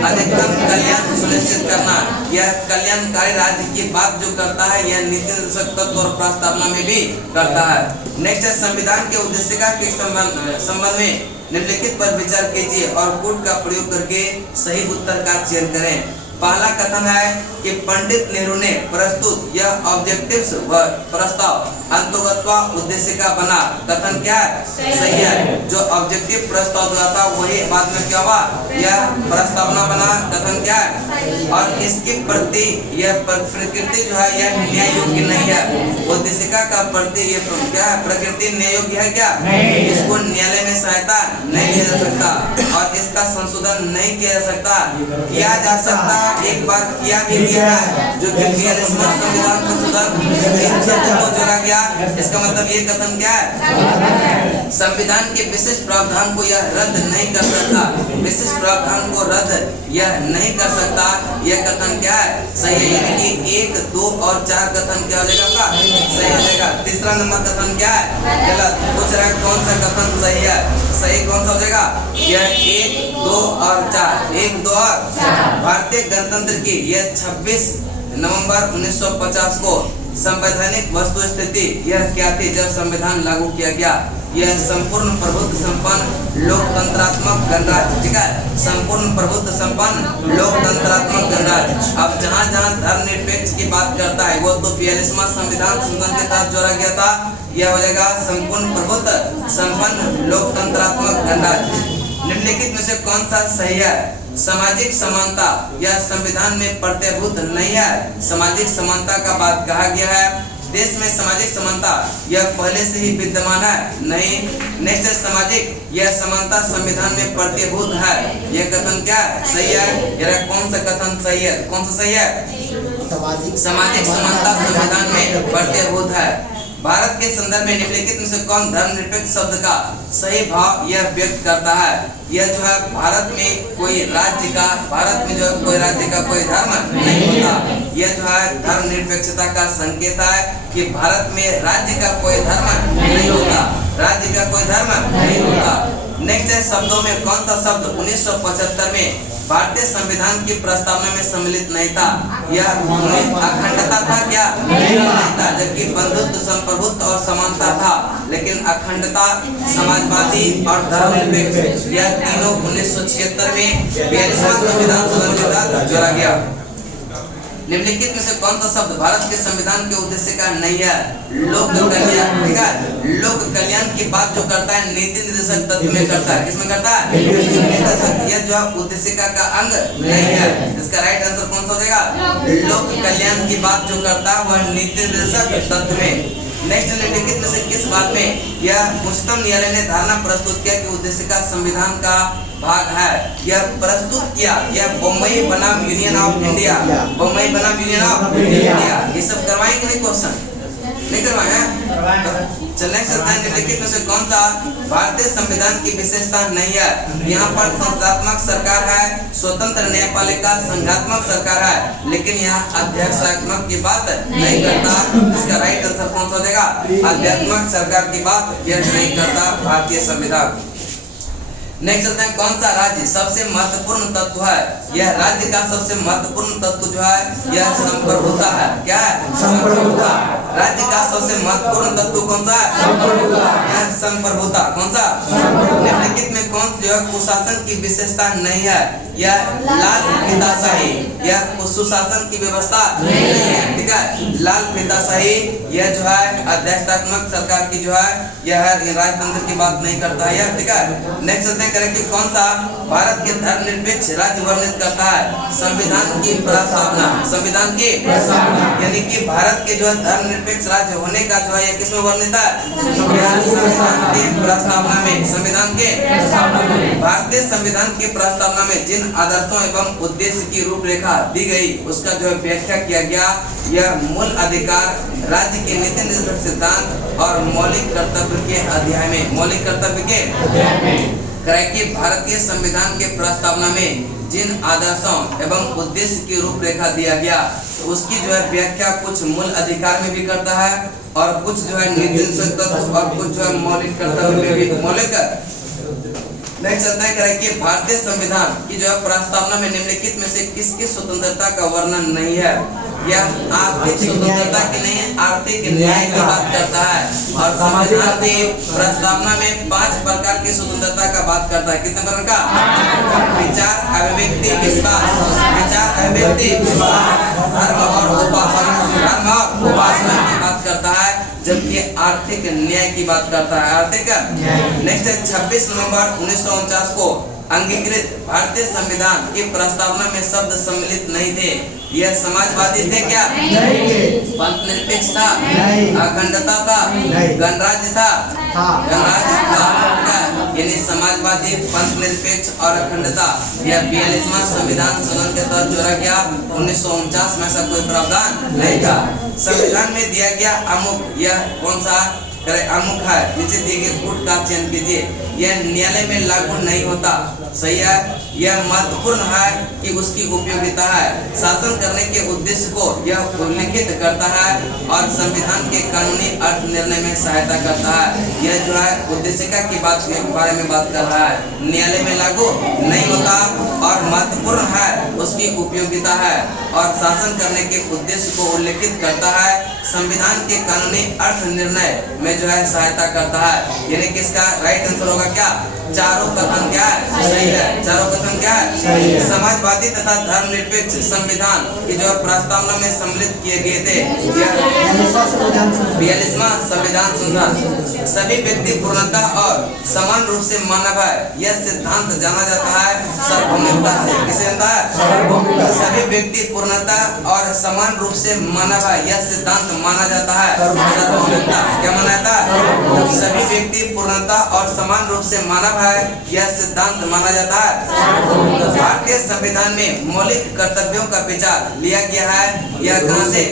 अधिकतम कल्याण सुनिश्चित करना। यह कल्याणकारी राज्य की बात जो करता है यह नीति निर्देशक तत्व और प्रस्तावना में भी करता है। नेक्स्ट है, संविधान के उद्देश्य का के संबंध में निम्नलिखित पर विचार कीजिए और कोड का प्रयोग करके सही उत्तर का चयन करें। पहला कथन है कि पंडित नेहरू ने प्रस्तुत यह ऑब्जेक्टिव्स व प्रस्ताव अंतर्गतवा उद्देश्य का बना। कथन क्या है? सही है। जो ऑब्जेक्टिव प्रस्ताव दिया था वही बाद में क्या हुआ? यह प्रस्तावना बना। कथन क्या है? और इसकी प्रति यह प्रकृति जो है यह न्याय योग्य नहीं है। उद्देशिका का प्रति ये क्या है? प्रकृति न्याय योग्य है क्या? इसको न्यायालय में सहायता नहीं किया जा सकता और इसका संशोधन नहीं किया जा सकता। किया जा सकता एक बार किया भी गया है, जो कि 42वां संविधान संशोधन को जोड़ा गया। इसका मतलब ये कथन क्या है? संविधान के विशेष प्रावधान को यह रद्द नहीं कर सकता। विशेष प्रावधान को रद्द यह नहीं कर सकता। यह कथन क्या है? सही है। यानी कि 1, 2 और 4 कथन क्या हो जाएगा? सही हो जाएगा। तीसरा नंबर कथन क्या है? गलत। पूछ रहा है कौन सा कथन सही है? सही कौन सा हो जाएगा? यह 1, 2 और 4। 1, 2 और 4। भारतीय गणतंत्र की यह 26 नवंबर 1950 को संवैधानिक वस्तु स्थिति यह क्या थी जब संविधान लागू किया गया? यह संपूर्ण प्रभुत्व संपन्न लोकतंत्रात्मक गणराज्य। ठीक है, संपूर्ण प्रभुत्व संपन्न लोकतंत्रात्मक गणराज्य। अब जहाँ जहाँ धर्मनिरपेक्ष की बात करता है वो तो 42वां संविधान संशोधन के तहत जोड़ा गया था। यह हो जाएगा संपूर्ण प्रभुत्व संपन्न लोकतंत्रात्मक गणराज्य। निम्नलिखित में से कौन सा सही है? सामाजिक समानता यह संविधान में प्रत्यभूत नहीं है। सामाजिक समानता का बात कहा गया है। देश में सामाजिक समानता यह पहले से ही विद्यमान है। नहीं। नेक्स्ट है सामाजिक यह समानता संविधान में प्रत्यभूत है। यह कथन क्या है? सही है। यह कौन सा कथन सही है? कौन सा सही है? सामाजिक समानता संविधान में प्रत्यभूत है। भारत के संदर्भ में निम्नलिखित में से कौन धर्मनिरपेक्ष शब्द का सही भाव यह व्यक्त करता है? यह जो है भारत में कोई राज्य का कोई धर्म नहीं होता। यह जो है धर्मनिरपेक्षता का संकेत है कि भारत में राज्य का कोई धर्म नहीं होता। राज्य का कोई धर्म नहीं होता। नेक्स्ट है शब्दों में कौन सा शब्द 1975 में भारतीय संविधान की प्रस्तावना में सम्मिलित नहीं था? यह अखंडता था क्या? नहीं था। जबकि बंधुत्व, संप्रभुत्व और समानता था। लेकिन अखंडता, समाजवादी और धर्मनिरपेक्ष यह तीनों 1976 में 42वां संविधान संशोधन के तहत जोड़ा गया। निम्नलिखित में से कौन सा शब्द भारत के संविधान के उद्देश्य का नहीं है? लोक कल्याण। ठीक है, लोक कल्याण की बात जो करता है नीति निर्देशक तत्व में करता है। किसमें करता है? निर्देशक। यह जो उद्देशिका का अंग नहीं है। इसका राइट आंसर कौन सा हो जाएगा? लोक कल्याण की बात जो करता है वह नीति निर्देशक तत्व में। नेक्स्ट निम्नलिखित में से किस बात में यह उच्चतम न्यायालय ने धारणा प्रस्तुत किया कि उद्देशिका संविधान का भाग है? यह प्रस्तुत किया यह बम्बई बनाम यूनियन ऑफ इंडिया। बम्बई बनाम यूनियन ऑफ इंडिया। ये सब करवाएंगे नहीं? क्वेश्चन नहीं करवाए हैं? चलने चलते हैं। निम्नलिखित में से कौन सा भारतीय संविधान की विशेषता नहीं है? यहाँ पर संस्थात्मक सरकार है, स्वतंत्र न्यायपालिका, संघात्मक सरकार है, लेकिन यहाँ अध्यक्षात्मक की बात नहीं करता। इसका राइट आंसर कौन सा हो जाएगा? अध्यात्मक सरकार की बात यह नहीं करता भारतीय संविधान। नेक्स्ट चलते हैं। कौन सा राज्य सबसे महत्वपूर्ण तत्व है? यह राज्य का सबसे महत्वपूर्ण तत्व जो है यह संप्रभुता है। क्या है? संप्रभुता। राज्य का सबसे महत्वपूर्ण तत्व कौन सा है? यह संप्रभुता। कौन सा? निम्नलिखित में कौन जो है कुशासन की विशेषता नहीं है? यह लाल फीताशाही। यह सुशासन की व्यवस्था नहीं है। ठीक है, लाल फीताशाही यह जो है अध्यक्षात्मक सरकार की जो है यह राजतंत्र की बात नहीं करता है। ठीक है, नेक्स्ट करें कि कौन सा भारत के धर्मनिरपेक्ष राज्य वर्णित करता है? संविधान की प्रस्तावना। संविधान की प्रस्तावना यानी कि भारत के जो है धर्मनिरपेक्ष राज्य होने का जो है यह किसमें वर्णित है? संविधान की प्रस्तावना में। संविधान के भारतीय संविधान की प्रस्तावना में जिन आदर्शों एवं उद्देश्य की रूपरेखा दी गई उसका जो है व्याख्या किया गया। यह मूल अधिकार, राज्य के नीति निर्देशक सिद्धांत और मौलिक कर्तव्य के अध्याय में। मौलिक कर्तव्य के अध्याय में कि भारतीय संविधान के प्रस्तावना में जिन आदर्शों एवं उद्देश्य की रूपरेखा दिया गया उसकी जो है व्याख्या कुछ मूल अधिकार में भी करता है और कुछ जो है नीति निर्देशक तत्व और कुछ जो है मौलिक कर्तव्य में भी। मौलिक नेक्स्ट चलते हैं कि भारतीय संविधान की जो है प्रस्तावना में निम्नलिखित में से किसकी स्वतंत्रता का वर्णन नहीं है? यह आर्थिक स्वतंत्रता की नहीं, आर्थिक न्याय की बात करता है। और संविधान की प्रस्तावना में 5 प्रकार की स्वतंत्रता का बात करता है। कितने प्रकार का? विचार, अभिव्यक्ति, विश्वास, विचार, अभिव्यक्ति, धर्म और उपासना की बात करता है, जबकि आर्थिक न्याय की बात करता है। आर्थिक नेक्स्ट 26 नवंबर 1949 को अंगीकृत भारतीय संविधान की प्रस्तावना में शब्द सम्मिलित नहीं थे। यह समाजवादी थे क्या? पंथ निरपेक्ष था, अखंडता था, गणराज्य था, गणराज्य था, यानी समाजवादी, पंथ निरपेक्ष और अखंडता। यह 42वां संविधान सदन के तहत जोड़ा गया। 1949 में ऐसा कोई प्रावधान नहीं था। संविधान में दिया गया अमुक, यह कौन सा अमुक है? नीचे दिए गए गुट का चयन कीजिए। यह न्यायालय में लागू नहीं होता। सही है। यह महत्वपूर्ण है कि उसकी उपयोगिता है, शासन करने के उद्देश्य को यह उल्लेखित करता है और संविधान के कानूनी अर्थ निर्णय में सहायता करता है। यह जो है उद्देशिका की बात के बारे में बात कर रहा है। न्यायालय में लागू नहीं होता और महत्वपूर्ण है, उसकी उपयोगिता है और शासन करने के उद्देश्य को उल्लेखित करता है। संविधान के कानूनी अर्थ निर्णय में जो है सहायता करता है। यानी कि इसका राइट आंसर होगा क्या? चारों कथन क्या है? सही है। चारों कथन क्या है? समाजवादी तथा धर्मनिरपेक्ष संविधान की जो प्रस्तावना में सम्मिलित किए गए थे। 42वां संविधान संशोधन। सभी व्यक्ति पूर्णता और समान रूप से मानव है, यह सिद्धांत जाना जाता है सार्वभौमिकता से। किसे जानता है? सभी व्यक्ति पूर्णता और समान रूप से मानव है, यह सिद्धांत माना जाता है सार्वभौमिकता। क्या माना जाता है? सभी व्यक्ति पूर्णता और समान रूप से मानव है, यह सिद्धांत माना जाता है। भारतीय संविधान में मौलिक कर्तव्यों का विचार लिया गया है। यह कहां से?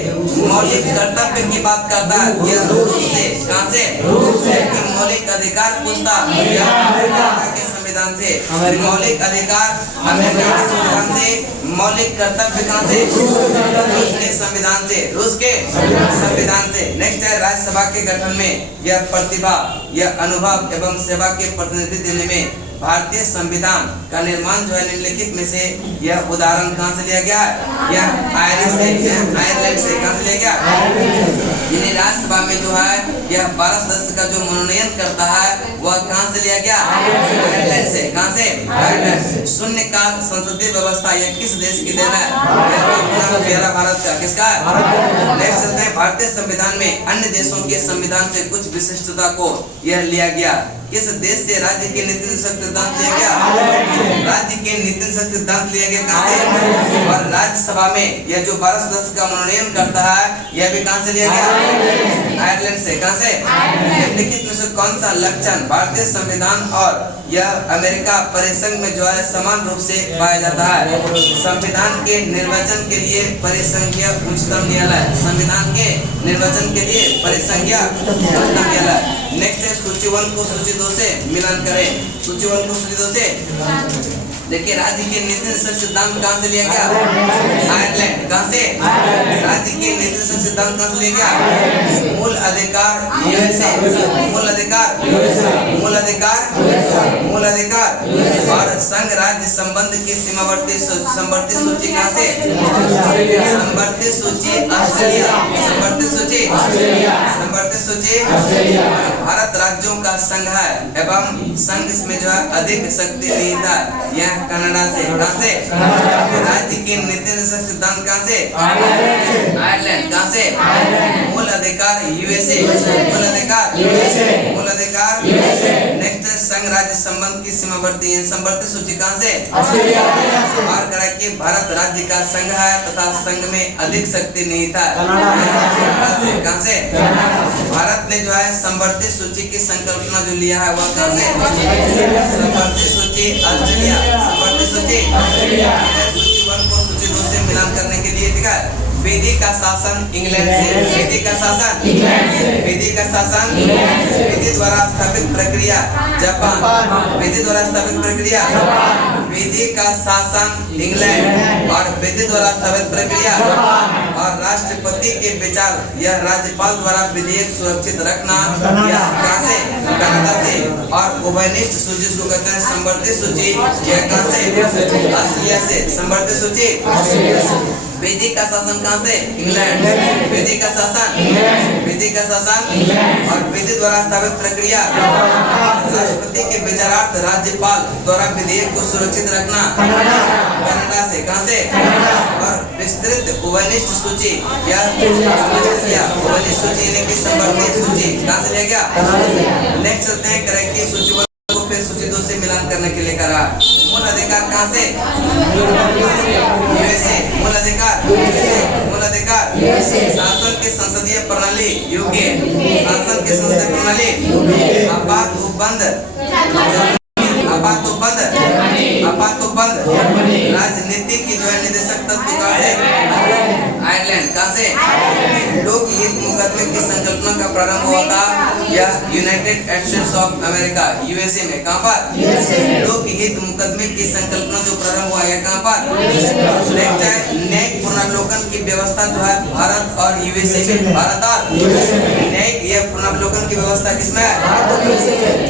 मौलिक कर्तव्य की बात करता है। यह रूस से, कहां से? कि मौलिक अधिकार पूछता, यह अमेरिका के संविधान से। मौलिक अधिकार अमेरिका के संविधान से। मौलिक कर्तव्य कहां से? रूस के संविधान से। रूस के संविधान से। नेक्स्ट है राज्यसभा के गठन में यह प्रतिभा, यह अनुभव एवं सेवा के प्रतिनिधि देने में भारतीय संविधान का निर्माण जो है निम्नलिखित में से यह उदाहरण कहां से लिया गया है? यह आयरलैंड से। कहां से लिया गया? यानी राज्यसभा में जो है यह 12 सदस्य का जो मनोनयन करता है वह कहां से लिया गया? आयरलैंड से। कहां से? आयरलैंड से। शून्यकाल संसदीय व्यवस्था यह किस देश की देन है? यह प्यारा भारत का। किसका? नेक्स्ट चलते हैं भारतीय संविधान में अन्य देशों के संविधान से कुछ विशिष्टता को यह लिया गया। किस देश से राज्य के नीति सिद्धांत लिया गया? राज्य के नीति सिद्धांत लिया गया कहां से? और राज्यसभा में यह जो 12 सदस्य का मनोनयन करता है यह भी कहां से लिया गया? आयरलैंड से। कहां से? निम्नलिखित में से कौन सा लक्षण भारतीय संविधान और यह अमेरिका परिसंघ में जो है समान रूप से पाया जाता है? संविधान के निर्वाचन के लिए परिसंघीय उच्चतम न्यायालय। संविधान के निर्वाचन के लिए परिसंघीय उच्चतम न्यायालय। नेक्स्ट है सूची 1 को सूची 2 से मिलान करें। सूची 1 को सूची 2 से देखिए राज्य के नीति सिद्धांत कहां से लिया गया? आयरलैंड। कहां से? राज्य के नीति सिद्धांत कहां से लिया गया? मूल अधिकार यूएसए। मूल अधिकार, मूल अधिकार, मूल अधिकार और संघ राज्य संबंध की सीमावर्ती सूची कहां से? संवर्ती सूची ऑस्ट्रेलिया। संवर्ती सूची, संवर्ती सूची भारत राज्यों का संघ है एवं संघ में जो है अधिक शक्ति निहित है। यह कनाडा से। कहां से? राज्य की नीति सिद्धांत कहां से? आयरलैंड। कहां से? मूल अधिकार यूएसए। मूल अधिकार यूएसए। मूल अधिकार यूएसए। नेक्स्ट संघ राज्य संबंध की सीमावर्ती संवर्ती सूची कहां से? ऑस्ट्रेलिया। और करा कि भारत राज्य का संघ है तथा संघ में अधिक शक्ति निहित है। कहां से? भारत ने जो है संवर्ती सूची की संकल्पना जो लिया है वह कहां से? संवर्ती सूची ऑस्ट्रेलिया। संवर्ती सूची ऑस्ट्रेलिया। सूची 1 को सूची 2 से मिलान करने के लिए ठीक है। विधि का शासन इंग्लैंड से। विधि का शासन इंग्लैंड से। विधि का शासन इंग्लैंड से। विधि द्वारा स्थापित प्रक्रिया जापान। विधि द्वारा स्थापित प्रक्रिया विधि का शासन इंग्लैंड और विधि द्वारा स्थापित प्रक्रिया और राष्ट्रपति के विचार यह राज्यपाल द्वारा विधेयक सुरक्षित रखना यह कहां से? कनाडा से। और उभयनिष्ठ सूची को कहते हैं संवर्ती सूची। यह कहां से? ऑस्ट्रेलिया से। संवर्ती सूची ऑस्ट्रेलिया से। विधि का शासन कहाँ से? इंग्लैंड। विधि का शासन, विधि का शासन और विधि द्वारा स्थापित प्रक्रिया, राष्ट्रपति के विचारार्थ राज्यपाल द्वारा विधेयक को सुरक्षित रखना, कनाडा से। कहाँ से? और विस्तृत उभयनिष्ठ सूची या उभयनिष्ठ सूची यानी कि संवर्धित सूची कहाँ से लिया गया? नेक्स्ट चलते हैं करेक्ट की सूची को फिर सूची 2 से मिलान करने के लिए करा। मूल अधिकार कहाँ से? यूएसए। मूल अधिकार, मूल अधिकार शासन की संसदीय प्रणाली यूके। शासन की संसदीय प्रणाली आपात उपबंध, आपात उपबंध, आपात उपबंध राजनीति की जो है निदेशक तत्व कहाँ से? आयरलैंड। कहाँ से? लोक हित मुकदमे की संकल्पना का प्रारंभ हुआ था या United states of America USA में। कहाँ पर? लोक हित मुकदमे की संकल्पना जो प्रारंभ हुआ है कहाँ पर? नेक्स्ट है न्यायिक पुनर्वलोकन की व्यवस्था जो है भारत और यूएसए में। भारत और न्यायिक यह पुनर्वलोकन की व्यवस्था किसमें है?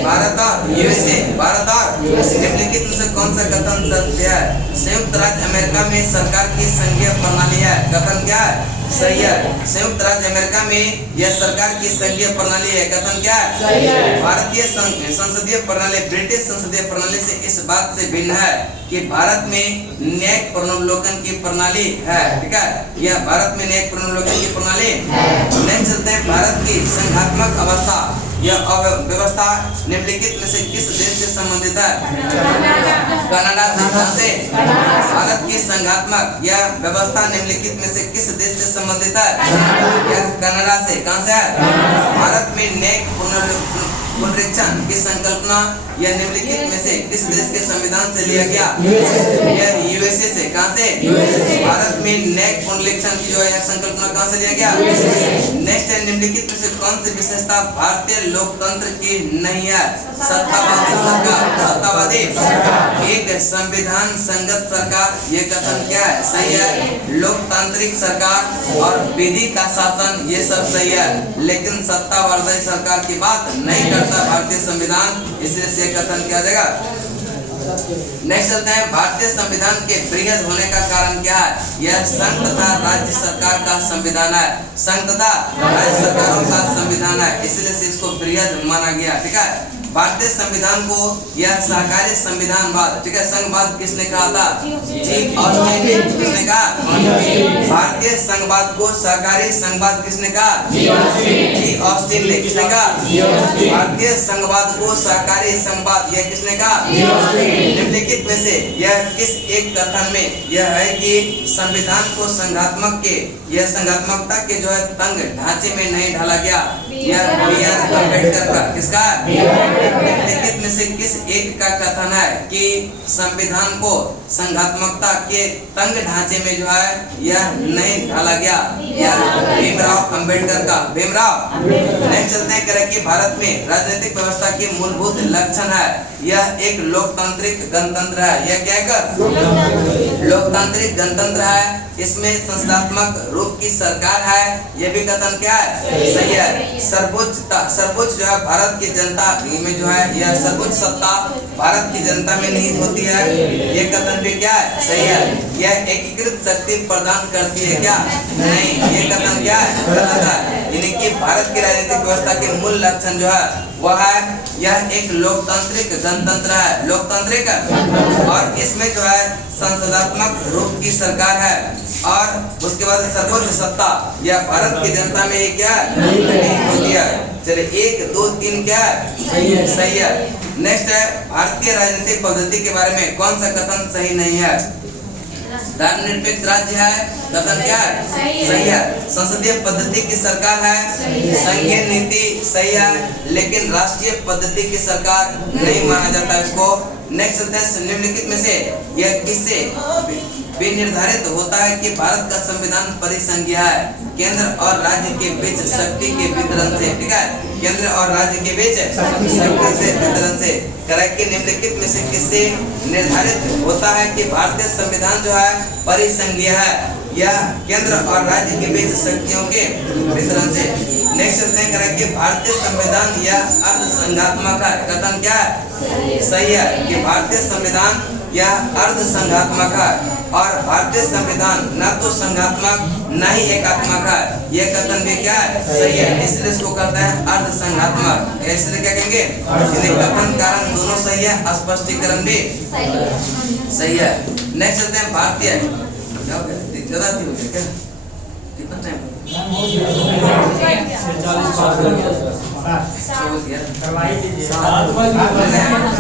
भारत और यूएसए। भारत और निम्नलिखित में से कौन सा कथन सत्य है? संयुक्त राज्य अमेरिका में सरकार की संघीय प्रणाली है। कथन क्या है? सही है। संयुक्त राज्य अमेरिका में यह सरकार की संघीय प्रणाली है। कथन क्या है? भारतीय संसदीय प्रणाली ब्रिटिश संसदीय प्रणाली से इस बात से भिन्न है कि भारत में न्यायिक पुनर्वलोकन की प्रणाली है। ठीक है, यह भारत में न्यायिक पुनर्वलोकन की प्रणाली। नेक्स्ट चलते हैं भारत की संघात्मक अवस्था यह व्यवस्था निम्नलिखित में से किस देश से संबंधित है? कनाडा से। भारत की संघात्मक यह व्यवस्था निम्नलिखित में से किस देश से संबंधित है? यह कनाडा से। कहाँ से है? भारत में न्यायिक पुनरीक्षण की संकल्पना यह निम्नलिखित में से किस देश के संविधान से लिया गया? यह यूएसए से। कहाँ से? भारत में न्यायिक पुनरीक्षण की जो है संकल्पना कहाँ से लिया गया? नेक्स्ट है निम्नलिखित में से कौन सी विशेषता भारतीय लोकतंत्र की नहीं है? सत्तावादी सरकार। सत्तावादी एक संविधान संगत सरकार ये कथन क्या है? सही है। लोकतांत्रिक सरकार और विधि का शासन ये सब सही है, लेकिन सत्तावादी सरकार की बात नहीं करता भारतीय संविधान, इसलिए से कथन किया जाएगा। नेक्स्ट चलते हैं भारतीय संविधान के बृहद होने का कारण क्या है? यह संघ तथा राज्य सरकार का संविधान है। संघ तथा राज्य सरकारों का संविधान है, इसलिए से इसको बृहद माना गया। ठीक है, भारतीय संविधान को यह सहकारी संविधानवाद, ठीक है, संघवाद किसने कहा था? जी ऑस्टिन ने। किसने कहा? भारतीय संघवाद को सहकारी संघवाद किसने कहा? जी ऑस्टिन ने। किसने कहा? भारतीय संघवाद को सहकारी संघवाद यह किसने कहा? निम्नलिखित में से यह किस एक कथन में यह है कि संविधान को संघात्मक के यह संघात्मकता के जो है तंग ढांचे में नहीं ढाला गया? यह बी.आर. अम्बेडकर का। किसका? निम्नलिखित में से किस एक का कथन है कि संविधान को संघात्मकता के तंग ढांचे में जो है यह नहीं ढाला गया? यह भीमराव अम्बेडकर का। भीमराव। नेक्स्ट चलते हैं करें कि भारत में राजनीतिक व्यवस्था के मूलभूत लक्षण है यह एक लोकतांत्रिक गणतंत्र है। यह क्या है? लोकतांत्रिक गणतंत्र है। इसमें संस्थात्मक रूप की सरकार है। यह भी कथन क्या है? सही है। सर्वोच्च जो है भारत की जनता में जो है यह सर्वोच्च सत्ता भारत की जनता में निहित होती है। यह कथन भी क्या है? सही है। यह एकीकृत शक्ति प्रदान करती है क्या? नहीं। यह कथन क्या है? गलत है। यानी कि भारत की राजनीतिक व्यवस्था के मूल लक्षण जो है वह है यह एक लोकतांत्रिक गणतंत्र है। लोकतांत्रिक और इसमें जो है संसदात्मक रूप की सरकार है और उसके बाद सर्वोच्च सत्ता यह भारत की जनता में ये क्या है? नहीं होती है। चलिए 1 2 3 क्या है? सही है। नेक्स्ट है भारतीय राजनीतिक पद्धति के बारे में कौन सा कथन सही नहीं है? धर्मनिरपेक्ष राज्य है। कथन क्या है? सही है। संसदीय पद्धति की सरकार है। संघीय नीति सही है, लेकिन राष्ट्रीय पद्धति की सरकार नहीं माना जाता इसको। नेक्स्ट निम्नलिखित में से यह किससे भी निर्धारित होता है कि भारत का संविधान परिसंघीय है? केंद्र और राज्य के बीच शक्ति के वितरण से। ठीक है, केंद्र और राज्य के बीच शक्ति से वितरण से। करेक्ट। निम्नलिखित में से किससे निर्धारित होता है कि भारतीय संविधान जो है परिसंघीय है? यह केंद्र और राज्य के बीच शक्तियों के वितरण से। नेक्स्ट चलते हैं करेक्ट कि भारतीय संविधान यह अर्ध संघात्मक है। कथन क्या है? सही है कि भारतीय संविधान यह अर्ध संघात्मक है और भारतीय संविधान न तो संघात्मक न ही एकात्मक है। यह कथन भी क्या है? सही है, इसलिए इसको कहते हैं अर्ध संघात्मक। इसलिए क्या कहेंगे? कथन कारण दोनों सही है, स्पष्टीकरण भी सही है। नेक्स्ट चलते हैं भारतीय। ज्यादा थी हो क्या? कितना टाइम?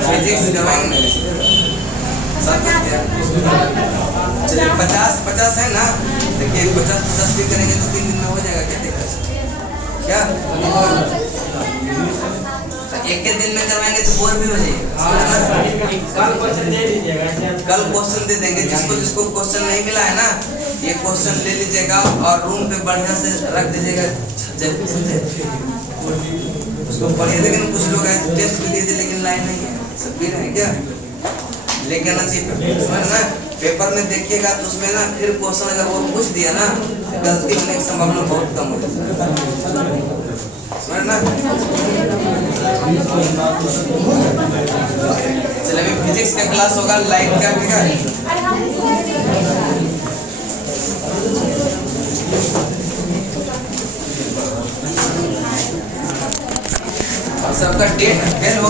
फिजिक्स करवाएंगे चलिए 50 है ना। देखिए 50 भी करेंगे तो 3 दिन में हो जाएगा। क्या क्या एक के दिन में करवाएंगे तो बोर भी हो जाएगा। कल क्वेश्चन दे देंगे। जिसको क्वेश्चन नहीं मिला है ना, ये क्वेश्चन ले लीजिएगा और रूम पे बढ़िया से रख दीजिएगा। उसको पढ़िए। लेकिन कुछ लोग टेस्ट भी दिए थे लेकिन लाइन नहीं है, सब भी नहीं क्या लेके आना चाहिए ना। पेपर में देखिएगा तो उसमें ना फिर क्वेश्चन अगर वो पूछ दिया ना, गलती होने की संभावना बहुत कम हो जाती है ना। चलिए अभी फिजिक्स का क्लास होगा, लाइक कर देगा। सबका डेट